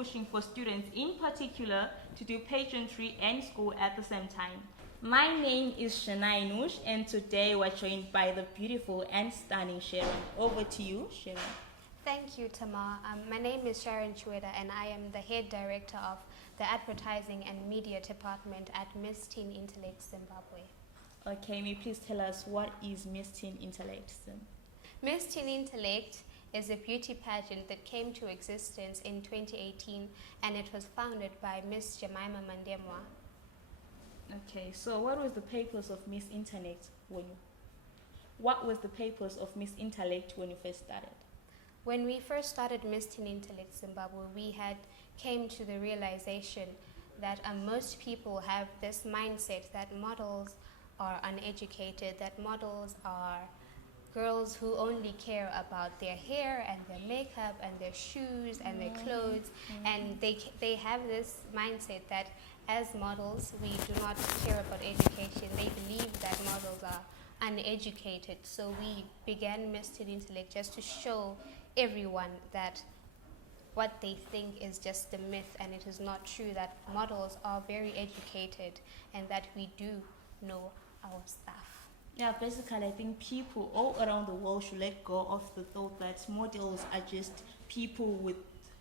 pushing for students in particular to do pageantry and school at the same time. My name is Shania Nush, and today we're joined by the beautiful and stunning Sharon. Over to you, Sharon. Thank you, Tamar. My name is Sharon Chweda, and I am the head director of the Advertising and Media Department at Miss Teen Intellect Zimbabwe. Okay, may you please tell us what is Miss Teen Intellect? Miss Teen Intellect is a beauty pageant that came to existence in 2018, and it was founded by Miss Jemima Mandemwa. Okay, so what was the purpose of Miss Intellect when you first started? When we first started Miss Teen Intellect Zimbabwe, we had came to the realization that most people have this mindset that models are uneducated, that models are girls who only care about their hair and their makeup and their shoes and their clothes, and they have this mindset that as models we do not care about education. They believe that models are uneducated. So we began Miss Teen Intellect just to show everyone that what they think is just a myth, and it is not true, that models are very educated and that we do know our stuff. Yeah, basically I think people all around the world should let go of the thought that models are just people with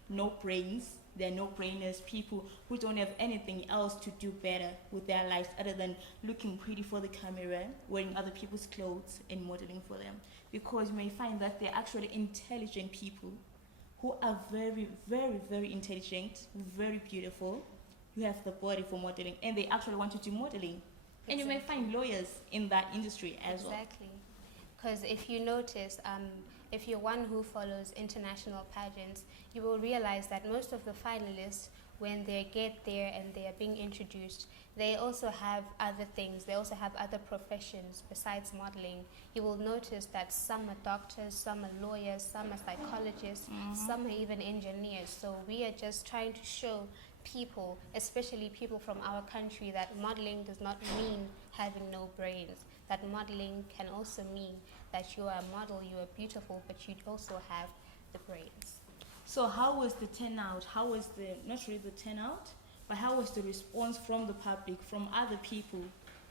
no brains. They're no-brainers, people who don't have anything else to do better with their lives other than looking pretty for the camera, wearing other people's clothes and modeling for them. Because you may find that they're actually intelligent people who are very, very, very intelligent, very beautiful, who have the body for modeling, and they actually want to do modeling. Exactly. And you may find lawyers in that industry as well. Exactly. Because if you notice, if you're one who follows international pageants, you will realize that most of the finalists, when they get there and they are being introduced, they also have other things. They also have other professions besides modeling. You will notice that some are doctors, some are lawyers, some are psychologists, some are even engineers. So we are just trying to show people, especially people from our country, that modeling does not mean having no brains. That modeling can also mean that you are a model, you are beautiful, but you also have the brains. So how was the turnout? How was not really the turnout, but how was the response from the public, from other people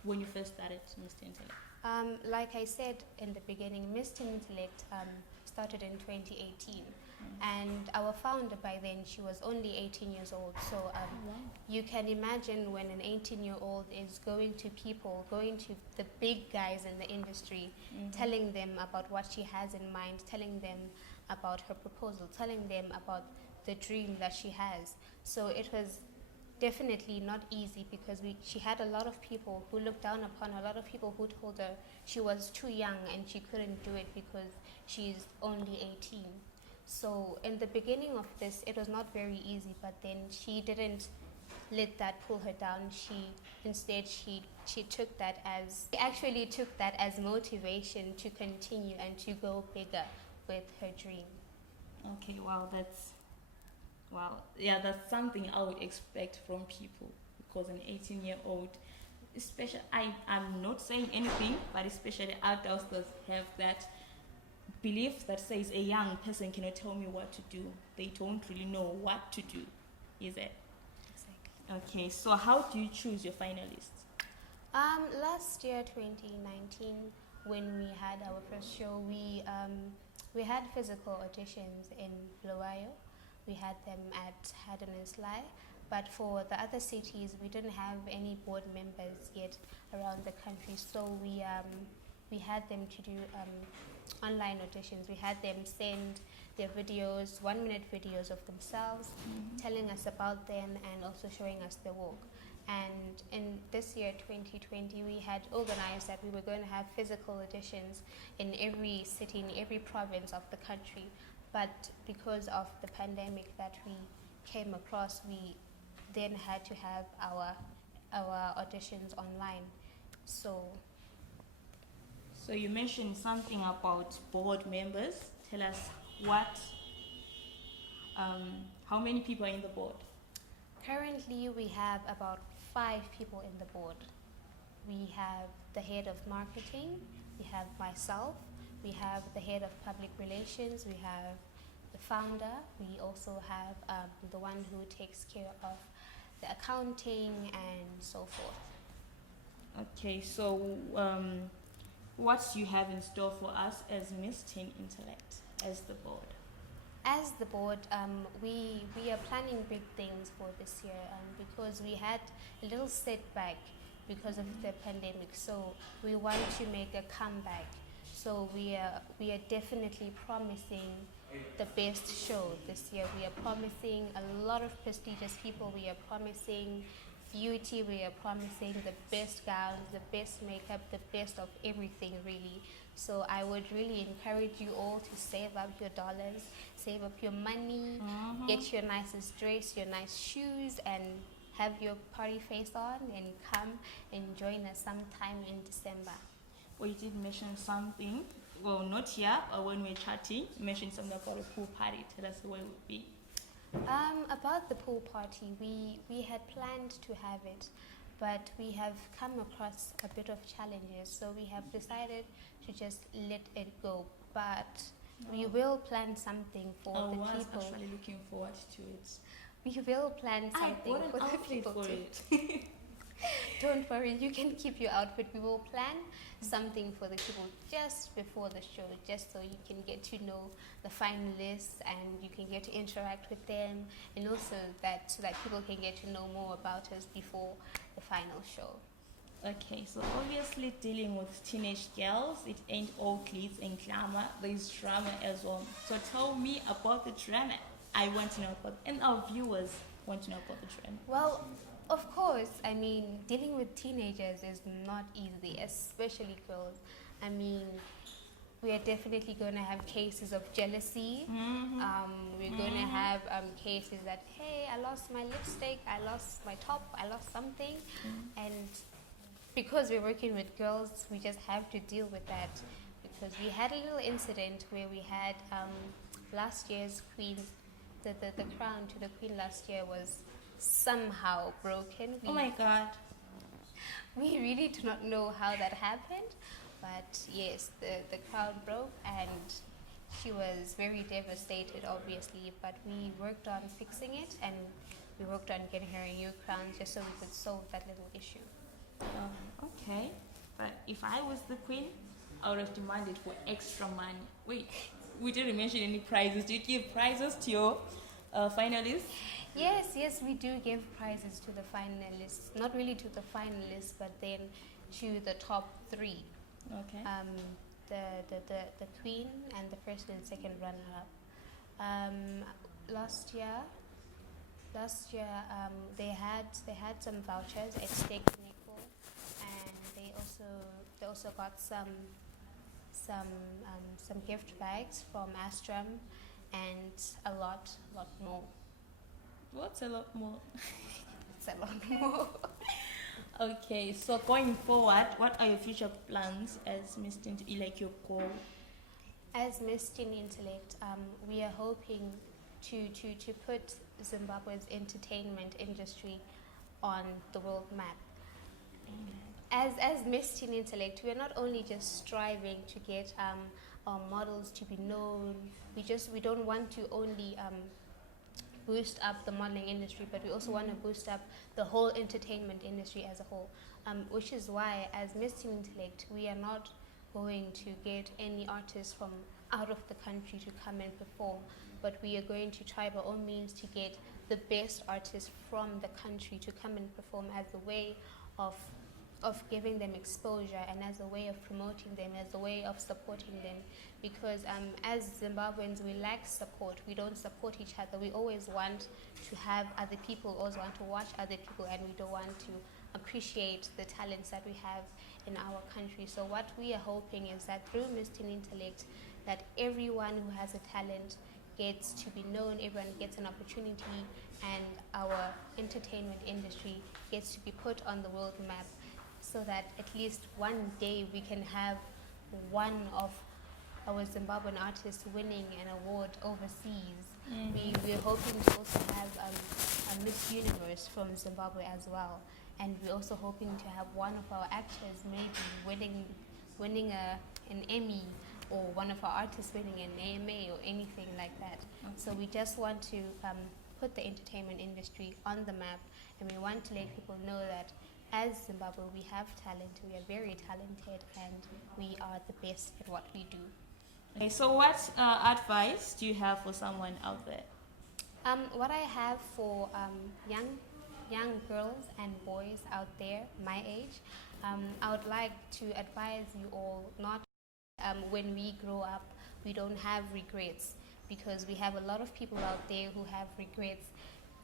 when you first started Miss Teen Intellect? Like I said in the beginning, Miss Teen Intellect started in 2018. And our founder by then, she was only 18 years old. So you can imagine when an 18-year-old is going to people, going to the big guys in the industry, telling them about what she has in mind, telling them about her proposal, telling them about the dream that she has. So it was definitely not easy, because she had a lot of people who looked down upon her, a lot of people who told her she was too young and she couldn't do it because she's only 18. So in the beginning of this, it was not very easy, but then she didn't let that pull her down. Instead she actually took that as motivation to continue and to go bigger with her dream. Okay, wow, that's something I would expect from people, because an 18-year-old, especially, I'm not saying anything, but especially adults that have that belief that says a young person cannot tell me what to do. They don't really know what to do, is it? Exactly. Okay, so how do you choose your finalists? Last year, 2019, when we had our first show, we had physical auditions in Bulawayo. We had them at Haddon and Sly, but for the other cities, we didn't have any board members yet around the country. So we had them to do online auditions. We had them send their videos, 1-minute videos of themselves, telling us about them and also showing us their work. And in this year, 2020, we had organized that we were going to have physical auditions in every city, in every province of the country. But because of the pandemic that we came across, we then had to have our auditions online. So you mentioned something about board members. Tell us how many people are in the board? Currently, we have about 5 people in the board. We have the head of marketing, we have myself, we have the head of public relations, we have the founder. We also have the one who takes care of the accounting and so forth. Okay, so what you have in store for us as Miss Teen Intellect, as the board? As the board, we are planning big things for this year because we had a little setback because of the pandemic. So we want to make a comeback. So we are definitely promising the best show this year. We are promising a lot of prestigious people. We are promising beauty. We are promising the best gowns, the best makeup, the best of everything, really. So I would really encourage you all to save up your dollars, save up your money, get your nicest dress, your nice shoes, and have your party face on and come and join us sometime in December. Well, you did mention something, well, not here, but when we were chatting, you mentioned something about a pool party. Tell us where it would be. About the pool party, we had planned to have it, but we have come across a bit of challenges, so we have decided to just let it go. But we will plan something for the people. I was actually looking forward to it. We will plan something for the people for too. it. Don't worry, you can keep your outfit. We will plan something for the people just before the show, just so you can get to know the finalists and you can get to interact with them, and also so that people can get to know more about us before the final show. Okay, so obviously dealing with teenage girls, it ain't all glitz and glamour. There's drama as well. So tell me about the drama. I want to know about, and our viewers want to know about the drama. Well, of course, I mean, dealing with teenagers is not easy, especially girls. I mean, we are definitely going to have cases of jealousy. We're going to have cases that, hey, I lost my lipstick, I lost my top, I lost something. And because we're working with girls, we just have to deal with that. Because we had a little incident where we had last year's queen, the crown to the queen last year was somehow broken. Oh my God. We really do not know how that happened, but yes, the crown broke and she was very devastated, obviously, but we worked on fixing it and we worked on getting her a new crown just so we could solve that little issue. Okay, but if I was the queen, I would have demanded for extra money. Wait, we didn't mention any prizes. Did you give prizes to your finalists? Yes, we do give prizes to the finalists. Not really to the finalists, but then to the top three. Okay. The queen and the first and second runner-up. Last year, they had some vouchers at Steak Nickel, and they also got some gift bags from Astrum, and a lot more. What's a lot more? It's a lot more. Okay, so going forward, what are your future plans as Miss Teen, like your goal? As Miss Teen Intellect, we are hoping to put Zimbabwe's entertainment industry on the world map. As Miss Teen Intellect, we are not only just striving to get our models to be known. We don't want to only boost up the modeling industry, but we also want to boost up the whole entertainment industry as a whole, which is why as Miss Teen Intellect we are not going to get any artists from out of the country to come and perform, but we are going to try by all means to get the best artists from the country to come and perform as a way of giving them exposure and as a way of promoting them, as a way of supporting them, because as Zimbabweans we lack support. We don't support each other. We always want to have other people, always want to watch other people, and we don't want to appreciate the talents that we have in our country. So what we are hoping is that through Miss Teen Intellect, that everyone who has a talent gets to be known, everyone gets an opportunity, and our entertainment industry gets to be put on the world map, so that at least one day we can have one of our Zimbabwean artists winning an award overseas. We're hoping to also have a Miss Universe from Zimbabwe as well, and we're also hoping to have one of our actors maybe winning an Emmy or one of our artists winning an AMA or anything like that. Okay. So we just want to put the entertainment industry on the map, and we want to let people know that as Zimbabwe, we have talent, we are very talented, and we are the best at what we do. Okay, so what advice do you have for someone out there? What I have for young girls and boys out there, my age, I would like to advise you all not when we grow up, we don't have regrets, because we have a lot of people out there who have regrets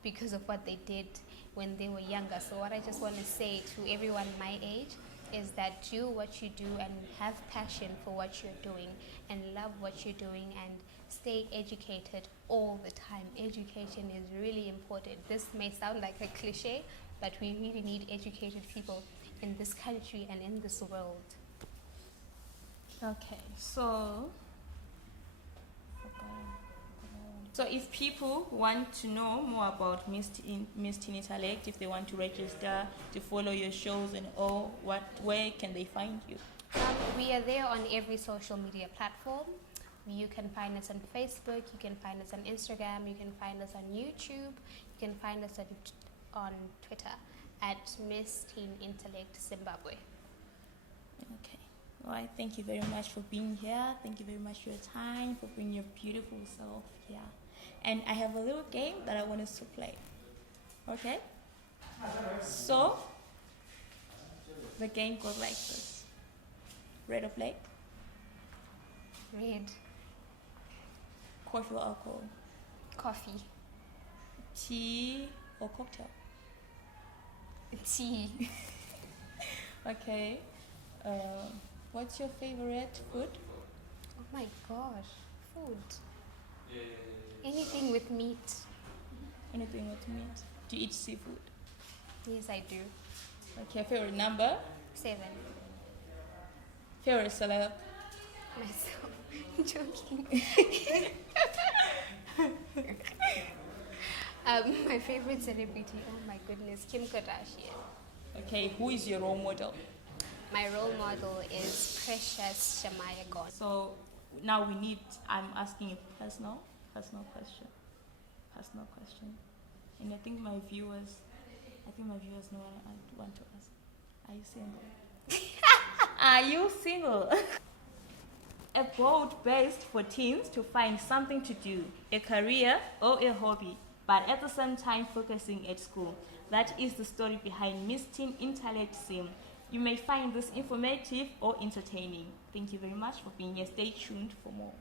because of what they did when they were younger. So what I just want to say to everyone my age is that do what you do and have passion for what you're doing and love what you're doing and stay educated all the time. Education is really important. This may sound like a cliche, but we really need educated people in this country and in this world. Okay, so if people want to know more about Miss Teen Intellect, if they want to register, to follow your shows and all, where can they find you? We are there on every social media platform. You can find us on Facebook, you can find us on Instagram, you can find us on YouTube, you can find us on Twitter at Miss Teen Intellect Zimbabwe. Okay. All right, thank you very much for being here. Thank you very much for your time, for bringing your beautiful self here. And I have a little game that I want us to play. Okay? So, the game goes like this. Red or black? Red. Coffee or alcohol? Coffee. Tea or cocktail? Tea. Okay. What's your favorite food? Oh my gosh, food. Anything with meat. Anything with meat? Do you eat seafood? Yes, I do. Okay, favorite number? 7. Favorite celeb? Myself. Joking. My favorite celebrity, oh my goodness, Kim Kardashian. Okay, who is your role model? My role model is Precious Shamaya God. So now I'm asking a personal question. And I think my viewers know what I want to ask. Are you single? Are you single? A bold based for teens to find something to do, a career or a hobby, but at the same time focusing at school. That is the story behind Miss Teen Intellect Sim. You may find this informative or entertaining. Thank you very much for being here. Stay tuned for more.